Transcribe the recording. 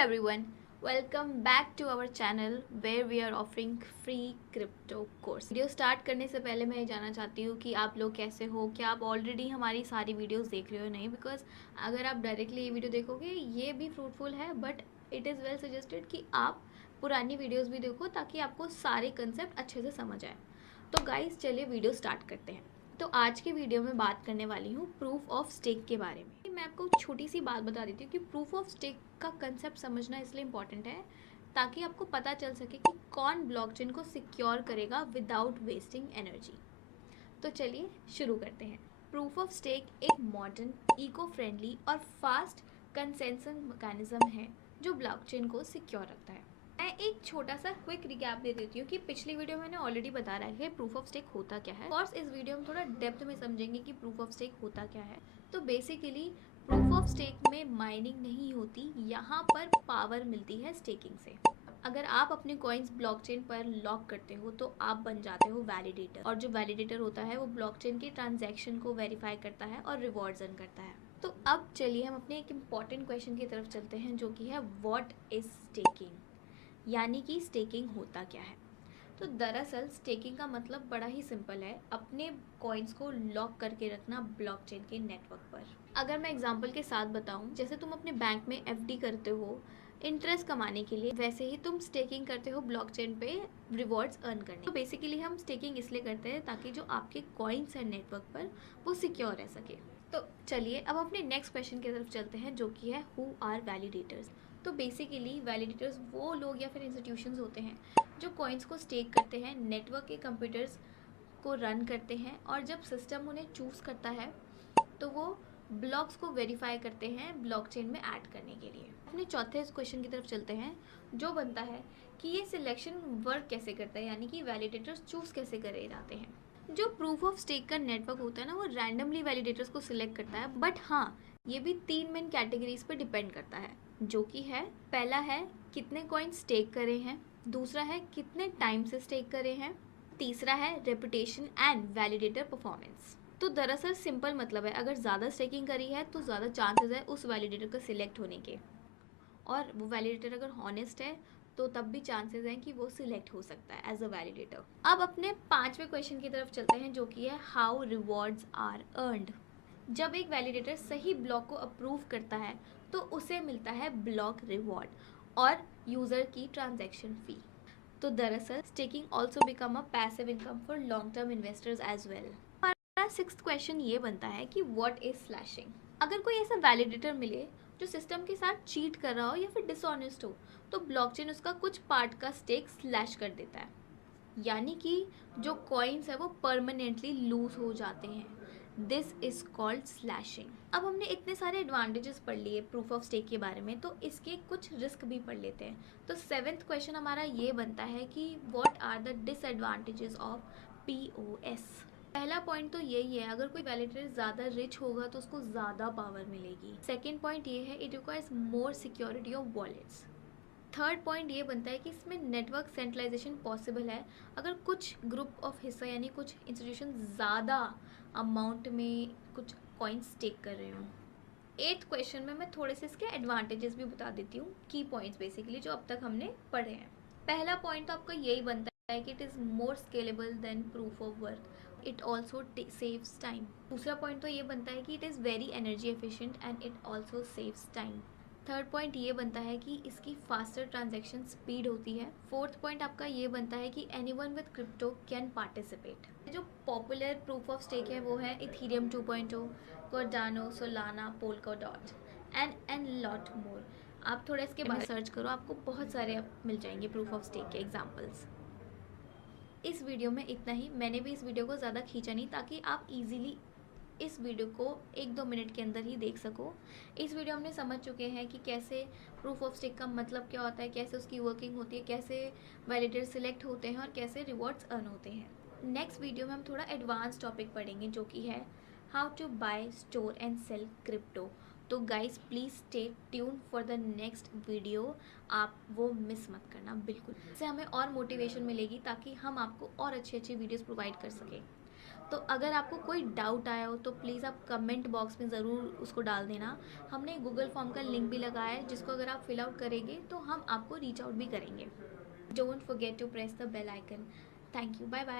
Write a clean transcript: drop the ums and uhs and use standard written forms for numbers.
everyone, welcome back to our channel where we are offering free crypto course. Video start करने से पहले मैं ये जानना चाहती हूँ कि आप लोग कैसे हो, क्या आप ऑलरेडी हमारी सारी वीडियोस देख रहे हो नहीं, बिकॉज अगर आप डायरेक्टली ये वीडियो देखोगे ये भी फ्रूटफुल है, but it is well suggested कि आप पुरानी वीडियोस भी देखो ताकि आपको सारे कंसेप्ट अच्छे से समझ आए। तो गाइस चलिए वीडियो स्टार्ट करते हैं। तो आज के वीडियो में बात करने वाली हूँ प्रूफ ऑफ स्टेक के बारे में। मैं आपको छोटी सी बात बता देती हूँ कि प्रूफ ऑफ स्टेक का कंसेप्ट समझना इसलिए इम्पॉर्टेंट है ताकि आपको पता चल सके कि कौन ब्लॉकचेन को सिक्योर करेगा विदाउट वेस्टिंग एनर्जी। तो चलिए शुरू करते हैं। प्रूफ ऑफ स्टेक एक मॉडर्न, इको फ्रेंडली और फास्ट कंसेंसस मैकेनिज्म है जो ब्लॉकचेन को सिक्योर रखता है। मैं एक छोटा सा क्विक रिकैप दे देती हूँ कि पिछली वीडियो में मैंने ऑलरेडी बता रखा है प्रूफ ऑफ स्टेक होता क्या है। और इस वीडियो में थोड़ा डेप्थ में समझेंगे कि प्रूफ ऑफ स्टेक होता क्या है। तो बेसिकली प्रूफ ऑफ स्टेक में माइनिंग नहीं होती, यहाँ पर पावर मिलती है स्टेकिंग से। अगर आप अपने कॉइन्स ब्लॉकचेन पर लॉक करते हो तो आप बन जाते हो वैलिडेटर, और जो वैलिडेटर होता है वो ब्लॉकचेन के ट्रांजैक्शन को वेरीफाई करता है और रिवॉर्ड्स अर्न करता है। तो अब चलिए हम अपने एक इम्पॉर्टेंट क्वेश्चन की तरफ चलते हैं जो कि है व्हाट इज स्टेकिंग, यानी कि स्टेकिंग होता क्या है। तो दरअसल स्टेकिंग का मतलब बड़ा ही सिंपल है, अपने कॉइन्स को लॉक करके रखना ब्लॉकचेन के नेटवर्क पर। अगर मैं एग्जांपल के साथ बताऊं, जैसे तुम अपने बैंक में एफडी करते हो इंटरेस्ट कमाने के लिए, वैसे ही तुम स्टेकिंग करते हो ब्लॉकचेन पे रिवॉर्ड्स अर्न करने। तो बेसिकली हम स्टेकिंग इसलिए करते हैं ताकि जो आपके कॉइन्स है नेटवर्क पर वो सिक्योर रह सके। तो चलिए अब अपने नेक्स्ट क्वेश्चन की तरफ चलते हैं जो कि है हु आर वैलिडेटर्स। तो बेसिकली वैलिडेटर्स वो लोग या फिर इंस्टीट्यूशंस होते हैं जो कॉइन्स को स्टेक करते हैं, नेटवर्क के कंप्यूटर्स को रन करते हैं, और जब सिस्टम उन्हें चूज़ करता है तो वो ब्लॉक्स को वेरीफाई करते हैं ब्लॉकचेन में ऐड करने के लिए। अपने चौथे क्वेश्चन की तरफ चलते हैं जो बनता है कि ये सिलेक्शन वर्क कैसे करता है, यानी कि वैलिडेटर्स चूज़ कैसे करे जाते हैं। जो प्रूफ ऑफ स्टेक का नेटवर्क होता है ना, वो रैंडमली वैलिडेटर्स को सिलेक्ट करता है, बट हाँ ये भी 3 मेन कैटेगरीज पे डिपेंड करता है, जो कि है पहला है कितने कॉइन स्टेक करे हैं, दूसरा है कितने टाइम से स्टेक करे हैं, तीसरा है रेपुटेशन एंड वैलिडेटर परफॉर्मेंस। तो दरअसल सिंपल मतलब है, अगर ज़्यादा स्टेकिंग करी है तो ज़्यादा चांसेस है उस वैलिडेटर का सिलेक्ट होने के, और वो वैलिडेटर अगर हॉनेस्ट है तो तब भी चांसेस हैं कि वो सिलेक्ट हो सकता है एज अ वैलिडेटर। अब अपने पांचवें क्वेश्चन की तरफ चलते हैं जो कि है हाउ रिवॉर्ड्स आर अर्नड। जब एक वैलिडेटर सही ब्लॉक को अप्रूव करता है तो उसे मिलता है ब्लॉक रिवॉर्ड और यूज़र की ट्रांजैक्शन फी। तो दरअसल staking also become a passive income for long term investors as well. हमारा सिक्स्थ क्वेश्चन ये बनता है कि व्हाट इज स्लैशिंग। अगर कोई ऐसा वैलिडेटर मिले जो सिस्टम के साथ चीट कर रहा हो या फिर डिसऑनेस्ट हो तो ब्लॉकचेन उसका कुछ पार्ट का स्टेक स्लैश कर देता है, यानी कि जो कॉइन्स है वो परमानेंटली लूज हो जाते हैं। This is called slashing. अब हमने इतने सारे एडवांटेजेस पढ़ लिए प्रूफ ऑफ स्टेक के बारे में, तो इसके कुछ रिस्क भी पढ़ लेते हैं। तो सेवेंथ क्वेश्चन हमारा ये बनता है कि what are the disadvantages of POS। पहला पॉइंट तो यही है, अगर कोई वैलिडेटर ज़्यादा रिच होगा तो उसको ज़्यादा पावर मिलेगी। सेकेंड पॉइंट ये है it requires more security of wallets. Third point ये बनता है कि इसमें नेटवर्क सेंट्रलाइजेशन पॉसिबल है अगर कुछ ग्रुप ऑफ हिस्सा यानी कुछ इंस्टीट्यूशन ज़्यादा अमाउंट में कुछ कॉइन्स स्टेक कर रहे हों। एट्थ क्वेश्चन में मैं थोड़े से इसके एडवांटेजेस भी बता देती हूँ, की पॉइंट्स बेसिकली जो अब तक हमने पढ़े हैं। पहला पॉइंट तो आपका यही बनता है कि it is more scalable than proof of work, it also saves time. दूसरा पॉइंट तो ये बनता है कि it is very energy efficient and it also saves time. Third point ये बनता है कि इसकी फास्टर ट्रांजैक्शन स्पीड होती है। फोर्थ पॉइंट आपका ये बनता है कि anyone with crypto can participate. जो पॉपुलर प्रूफ ऑफ स्टेक है वो है Ethereum 2.0, Cardano, Solana, Polkadot and lot more. आप थोड़ा इसके बारे में सर्च करो, आपको बहुत सारे मिल जाएंगे प्रूफ ऑफ स्टेक के एग्जाम्पल्स। इस वीडियो में इतना ही। मैंने भी इस वीडियो को ज़्यादा खींचा नहीं ताकि आप इजीली इस वीडियो को 1-2 मिनट के अंदर ही देख सको। इस वीडियो हमने समझ चुके हैं कि कैसे प्रूफ ऑफ स्टेक का मतलब क्या होता है, कैसे उसकी वर्किंग होती है, कैसे वैलिडेटर सिलेक्ट होते हैं और कैसे रिवॉर्ड्स अर्न होते हैं। नेक्स्ट वीडियो में हम थोड़ा एडवांस टॉपिक पढ़ेंगे जो कि है how to buy, store and sell crypto. तो guys please stay tune for the next video, आप वो मिस मत करना बिल्कुल। इससे हमें और मोटिवेशन मिलेगी ताकि हम आपको और अच्छी अच्छी वीडियोस प्रोवाइड कर सकें। तो अगर आपको कोई डाउट आया हो तो प्लीज़ आप कमेंट बॉक्स में ज़रूर उसको डाल देना। हमने गूगल फॉर्म का लिंक भी लगाया है, जिसको अगर आप फिल आउट करेंगे तो हम आपको रीच आउट भी करेंगे। Don't forget to press the bell icon. Thank you, bye bye.